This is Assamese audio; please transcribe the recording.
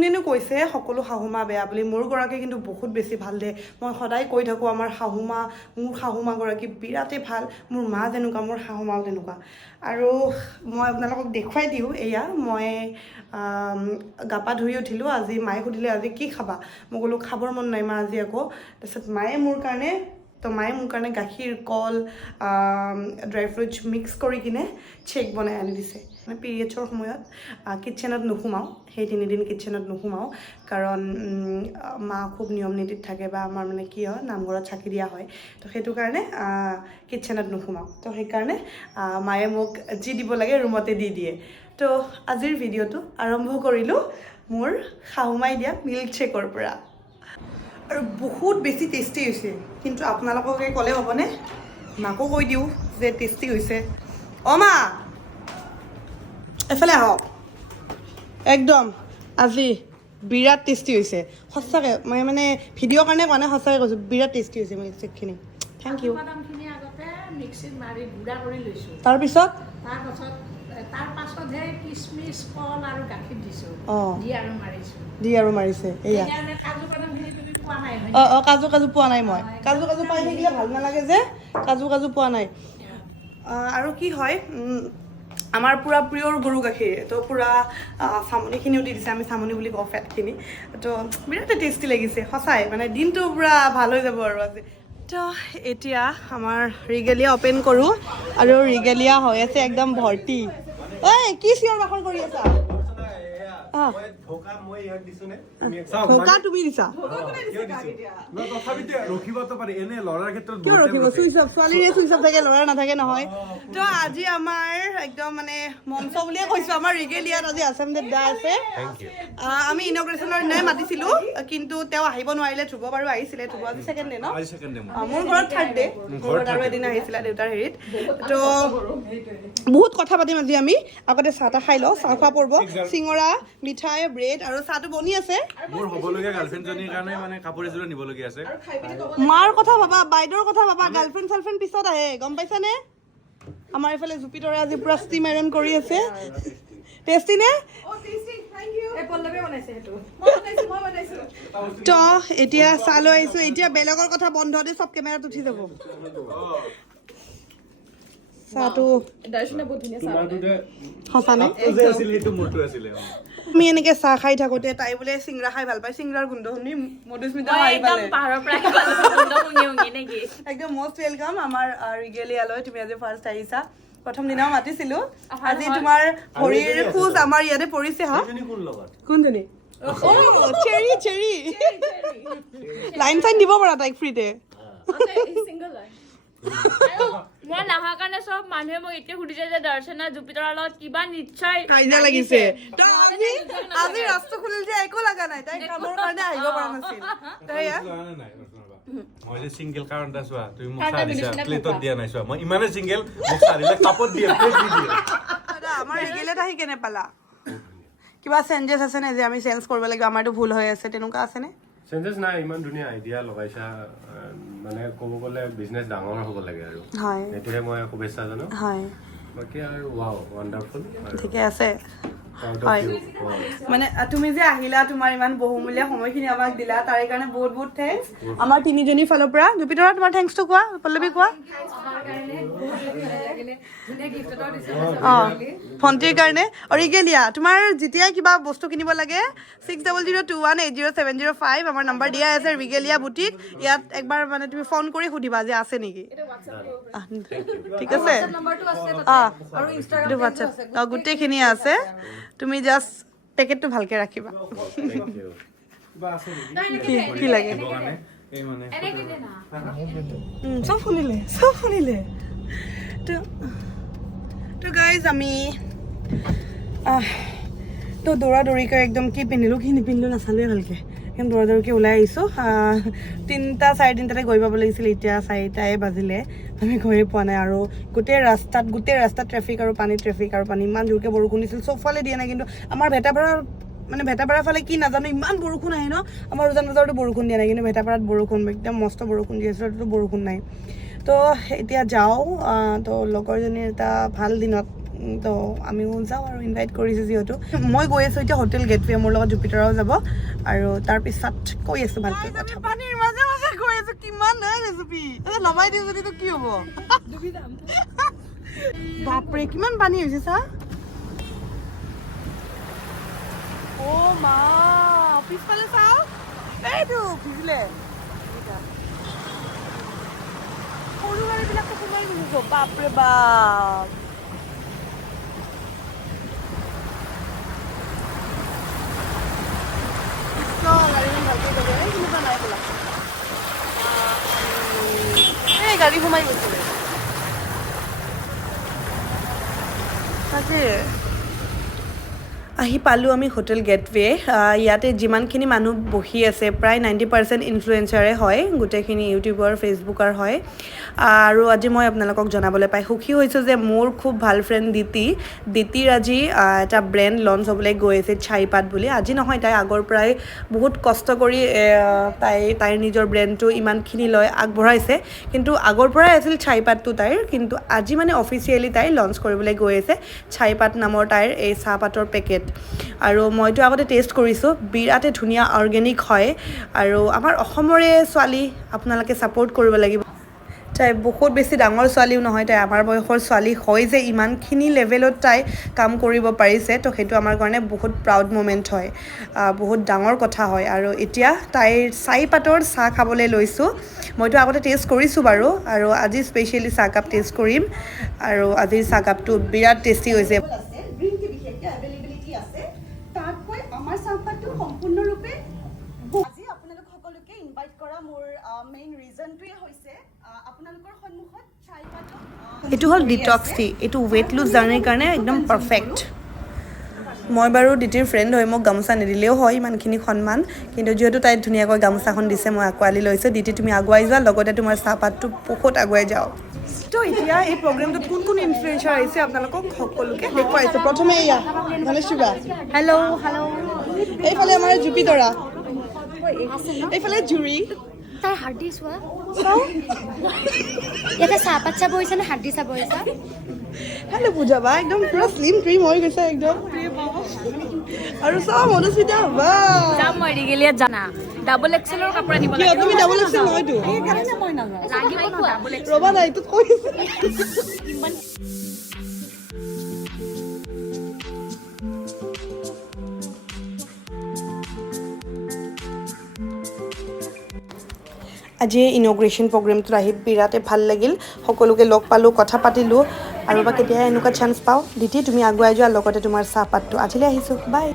কোনেনো কৈছে সকলো শাহুমা বেয়া বুলি মোৰ গৰাকী কিন্তু বহুত বেছি ভাল দে মই সদায় কৈ থাকোঁ আমাৰ শাহুমা মোৰ শাহুমাগৰাকী বিৰাটেই ভাল মোৰ মা যেনেকুৱা মোৰ শাহুমাও তেনেকুৱা আৰু মই আপোনালোকক দেখুৱাই দিওঁ এয়া মই গা পা ধুই উঠিলোঁ আজি মায়ে সুধিলে আজি কি খাবা মই ক'লোঁ খাবৰ মন নাই মা আজি আকৌ তাৰপিছত মায়ে মোৰ কাৰণে গাখীৰ কল ড্ৰাই ফ্ৰুটছ মিক্স কৰি কিনে চেক বনাই আনি দিছে মানে পিৰিয়ডছৰ সময়ত কিটচেনত নোসোমাওঁ সেই 3 দিন কিটচেনত নোসোমাওঁ কাৰণ মা খুব নিয়ম নীতিত থাকে বা আমাৰ মানে কি হয় নামঘৰত চাকি দিয়া হয় তো সেইটো কাৰণে কিটচেনত নোসোমাওঁ তো সেইকাৰণে মায়ে মোক যি দিব লাগে ৰুমতে দি দিয়ে তো আজিৰ ভিডিঅ'টো আৰম্ভ কৰিলোঁ মোৰ শাহুমাই দিয়া মিল্ক শ্বেকৰ পৰা আৰু বহুত বেছি টেষ্টি হৈছে কিন্তু আপোনালোককে ক'লে হ'বনে মাকো কৈ দিওঁ যে টেষ্টি হৈছে মা এফালে আহক একদম আজি বিৰাট টেষ্টি হৈছে সঁচাকৈ মই মানে ভিডিঅ'ৰ কাৰণে কোৱা নাই সঁচাকৈ কৈছোঁ বিৰাট টেষ্টি হৈছে মিল্ক শ্বেকখিনি থেংক ইউ তাৰপিছত কিচমিচ কল আৰু গাখীৰ দিছোঁ দি আৰু মাৰিছে এয়া কাজু পোৱা নাই মই কাজু পাই থাকিলে ভাল নালাগে যে কাজু পোৱা নাই আৰু কি হয় আমাৰ পূৰা পিয়ৰ গৰু গাখীৰ তো পূৰা চামনিখিনিও দি দিছে আমি চামনি বুলি কওঁ ফেটখিনি তো বিৰাট টেষ্টি লাগিছে সঁচাই মানে দিনটো পূৰা ভাল হৈ যাব আৰু আজি তো এতিয়া আমাৰ ৰিগেলিয়া অ'পেন কৰোঁ আৰু ৰিগেলিয়া হৈ আছে একদম ভৰ্তি ঐ কি চিঞৰ বাখৰ কৰি আছা তুমি দিছা ছোৱালীৰে চুইচ অফ থাকে ল'ৰা নাথাকে নহয় তো আজি আমাৰ একদম মানে মঞ্চ বুলিয়ে কৈছোঁ আমাৰ ৰিগেলিয়াত আজি আছামদেৱ দা আছে আমি ইনগ্ৰেশ্যনৰ দিনাই মাতিছিলোঁ কিন্তু তেওঁ আহিব নোৱাৰিলে ধ্ৰুৱ বাৰু আহিছিলে ধ্ৰুৱ আজি ছেকেণ্ড ডে ন মোৰ ঘৰত থাৰ্ড ডে ঘৰত আৰু এদিন আহিছিলে দেউতাৰ হেৰিত তো বহুত কথা পাতিম আজি আমি আগতে চাহ তাহ খাই লওঁ চাহ খোৱা পৰ্ব চিঙৰা মিঠাই ব্ৰেড আৰু চাহটো বনি আছে মোৰ হ'বলগীয়া গাৰ্লফ্ৰেণ্ডজনীৰ কাৰণে মানে কাপোৰ এযোৰ নিবলগীয়া আছে মাৰ কথা ভাবা বাইদেউৰ কথা ভাবা গাৰ্লফ্ৰেণ্ড পিছত আহে গম পাইছানে আমাৰ এইফালে জুপিতৰে আজি পুৰা ষ্টিম আইৰণ কৰি আছে টেষ্টি নে তো এতিয়া চাহ লৈ আহিছোঁ এতিয়া বেলেগৰ কথা বন্ধ দি চব কেমেৰাত উঠি যাব চাহটো সঁচানে আমি এনেকে চাহ খাই থাকোঁতে তাই বোলে চিংৰা খাই ভাল পায় চিংৰাৰ গোন্ধ শুনি মধুস্মিতা একদম মষ্ট ৱেলকাম আমাৰ ৰিগেলিয়ালৈ তুমি আজি ফাৰ্ষ্ট আহিছা প্ৰথম দিনাও মাতিছিলোঁ আজি তোমাৰ ভৰিৰ খোজ আমাৰ ইয়াতে পৰিছে হা কোনজনী চেৰি লাইন চাইন দিব পাৰা তাইক ফ্ৰীতে মই নাহা কাৰণে চব মানুহে মোক এতিয়া সুধিছে যে দৰ্শনা জুপিতৰৰ লগত কিবা নিশ্চয় কাজিয়া লাগিছে আজি ৰাস্তা খুলিল যে একো লগা নাই তাই কামৰ কাৰণে আহিব পৰা নাছিল মই যে সিংগল কাৰণ এটা চোৱা তুমি মোক চাহ দিছা প্লেটত দিয়া নাই চোৱা মই ইমানে সিংগল মোক চাহ দিলে কাপত দিয়ে প্লেট দি দিয়ে আমাৰ ৰিগেলিয়াত আহি কেনে পালা কিবা চেঞ্জেছ আছে নে যে আমি চেঞ্জ কৰিব লাগিব আমাৰতো ভুল হৈ আছে তেনেকুৱা আছেনে চেঞ্জেছ নাই ইমান ধুনীয়া আইডিয়া লগাইছা মানে ক'ব গ'লে বিজনেছ ডাঙৰ হ'ব লাগে আৰু হয় এইটোহে মই শুভেচ্ছা জানো হয় বাকী আৰু ৱাও ৱাণ্ডাৰফুল ঠিকে আছে হয় মানে তুমি যে আহিলা তোমাৰ ইমান বহুমূলীয়া সময়খিনি আমাক দিলা তাৰে কাৰণে বহুত বহুত থেংকছ আমাৰ তিনিজনীৰ ফালৰ পৰা জুপিতৰা তোমাৰ থেংকছটো কোৱা পল্লৱী কোৱা ভণ্টিৰ কাৰণে ৰিগেলিয়া তোমাৰ যেতিয়াই কিবা বস্তু কিনিব লাগে 6002180705 আমাৰ নম্বৰ দিয়া আছে ৰিগেলিয়া বুটিক ইয়াত একবাৰ মানে তুমি ফোন কৰি সুধিবা যে আছে নেকি ঠিক আছে গোটেইখিনি আছে তুমি জাষ্ট পেকেটটো ভালকে ৰাখিবা কি লাগে চব শুনিলে তো গাইজ আমি তো দৌৰাদৌৰিকৈ একদম কি পিন্ধিলোঁ কি নিপিন্ধিলোঁ নাচালোৱে ভালকৈ একদম দৌৰাদৌৰিকৈ ওলাই আহিছোঁ 3টা 3:30 গৈ পাব লাগিছিল এতিয়া 4টাই বাজিলে আমি গৈয়ে পোৱা নাই আৰু গোটেই ৰাস্তাত ট্ৰেফিক আৰু পানী ইমান জোৰকৈ বৰষুণ দিছিল চবফালে দিয়া নাই কিন্তু আমাৰ ভেটাপাৰা ফালে কি নাজানো ইমান বৰষুণ আহে ন আমাৰ উজান বজাৰতো বৰষুণ দিয়া নাই কিন্তু ভেটাপাৰাত বৰষুণ একদম মস্ত বৰষুণ দি আছে তাতো বৰষুণ নাই তো এতিয়া যাওঁ তো লগৰজনীৰ এটা ভাল দিনত তো আমিও যাওঁ আৰু ইনভাইট কৰিছোঁ যিহেতু মই গৈ আছোঁ এতিয়া হোটেল গেটৱে মোৰ লগত জুপিটাৰো যাব আৰু তাৰপিছত কৈ আছোঁ ভালকৈ পানীৰ মাজে মাজে গৈ আছোঁ কিমান নাই ৰেচিপি নমাই দিওঁ যদিতো কি হ'ব বাপৰে কিমান পানী হৈছে চা অ' মা পিছফালে চাওঁ এইটো ভিজিলে সৰু গাড়ীবিলাকো সোমাই গৈছে বাপৰে বাপ গাড়ী সোমাই গৈছিলে তাকে আহি পালোঁ আমি হোটেল গেটৱে ইয়াতে যিমানখিনি মানুহ বহি আছে প্ৰায় 90% ইনফ্লুৱেঞ্চাৰে হয় গোটেইখিনি ইউটিউবাৰ ফেচবুকাৰ হয় আৰু আজি মই আপোনালোকক জনাবলৈ পাই সুখী হৈছোঁ যে মোৰ খুব ভাল ফ্ৰেণ্ড দিতিৰ আজি এটা ব্ৰেণ্ড লঞ্চ হ'বলৈ গৈ আছে চাইপাত বুলি আজি নহয় তাই আগৰ পৰাই বহুত কষ্ট কৰি তাইৰ নিজৰ ব্ৰেণ্ডটো ইমানখিনি লৈ আগবঢ়াইছে কিন্তু আগৰ পৰাই আছিল চাইপাতটো তাইৰ কিন্তু আজি মানে অফিচিয়েলি তাই লঞ্চ কৰিবলৈ গৈ আছে চাইপাত নামৰ তাইৰ এই চাহপাতৰ পেকেট আৰু মইতো আগতে টেষ্ট কৰিছোঁ বিৰাটেই ধুনীয়া অৰ্গেনিক হয় আৰু আমাৰ অসমৰে ছোৱালী আপোনালোকে ছাপোৰ্ট কৰিব লাগিব তাই বহুত বেছি ডাঙৰ ছোৱালীও নহয় তাই আমাৰ বয়সৰ ছোৱালী হয় যে ইমানখিনি লেভেলত তাই কাম কৰিব পাৰিছে তো সেইটো আমাৰ কাৰণে বহুত প্ৰাউড মুমেণ্ট হয় বহুত ডাঙৰ কথা হয় আৰু এতিয়া তাইৰ চাইপাতৰ চাহ খাবলৈ লৈছোঁ মইতো আগতে টেষ্ট কৰিছোঁ বাৰু আৰু আজি স্পেচিয়েলি চাহকাপ টেষ্ট কৰিম আৰু আজিৰ চাহকাপটো বিৰাট টেষ্টি হৈছে গ্ৰীণ টি বিশেষকৈ এভেইলেবিলিটি আছে তাতকৈ আমাৰ চাহপাতটো সম্পূৰ্ণৰূপে আজি আপোনালোক সকলোকে ইনভাইট কৰা মোৰ মেইন ৰিজনটোৱে হৈছে আপোনালোকৰ সন্মুখত চাহপাতত এইটো হ'ল ডিটক্স টি এইটো ৱেইট লুজ জাৰ্ণিৰ কাৰণে একদম পাৰফেক্ট মই বাৰু দিতিৰ ফ্ৰেণ্ড হয় মোক গামোচা নিদিলেও হয় ইমানখিনি সন্মান কিন্তু যিহেতু তাই ধুনীয়াকৈ গামোচাখন দিছে মই আঁকোৱালি লৈছোঁ দিতি তুমি আগুৱাই যোৱা লগতে তোমাৰ চাহপাতটো বহুত আগুৱাই যাওক তো এতিয়া এই প্ৰগ্ৰেমটোত কোন কোন ইনফ্লুৱেঞ্চাৰ আহিছে আপোনালোকক সকলোকে দেখুৱাইছোঁ প্ৰথমে এয়া ধনেশিবা হেল্ল' এইফালে আমাৰ জুপিতৰা এইফালে জুৰি তাই হাৰ্ডি চোৱা ইয়াতে চাহপাত চাব হৈছে নে হাৰ্ডি চাব হৈছে হেল্ল' পূজা বা একদম পুৰা শ্লিম ট্ৰিম হৈ গৈছে একদম আৰু চাওঁ মনুস্মিতা বা যাম মই ৰিগেলিয়াত জানা ডাবল এক্সেলৰ কাপোৰ আনিব কিয় তুমি ডাবল এক্সেল নহয়তো ৰ'বা নাই এইটোত কৈছে আজি ইনগ্ৰেশ্যন প্ৰগ্ৰেমটোত আহি বিৰাটেই ভাল লাগিল সকলোকে লগ পালোঁ কথা পাতিলোঁ আৰু বা কেতিয়া এনেকুৱা চান্স পাওঁ দিতি তুমি আগুৱাই যোৱাৰ লগতে তোমাৰ চাহপাতটো আজিলৈ আহিছোঁ বাই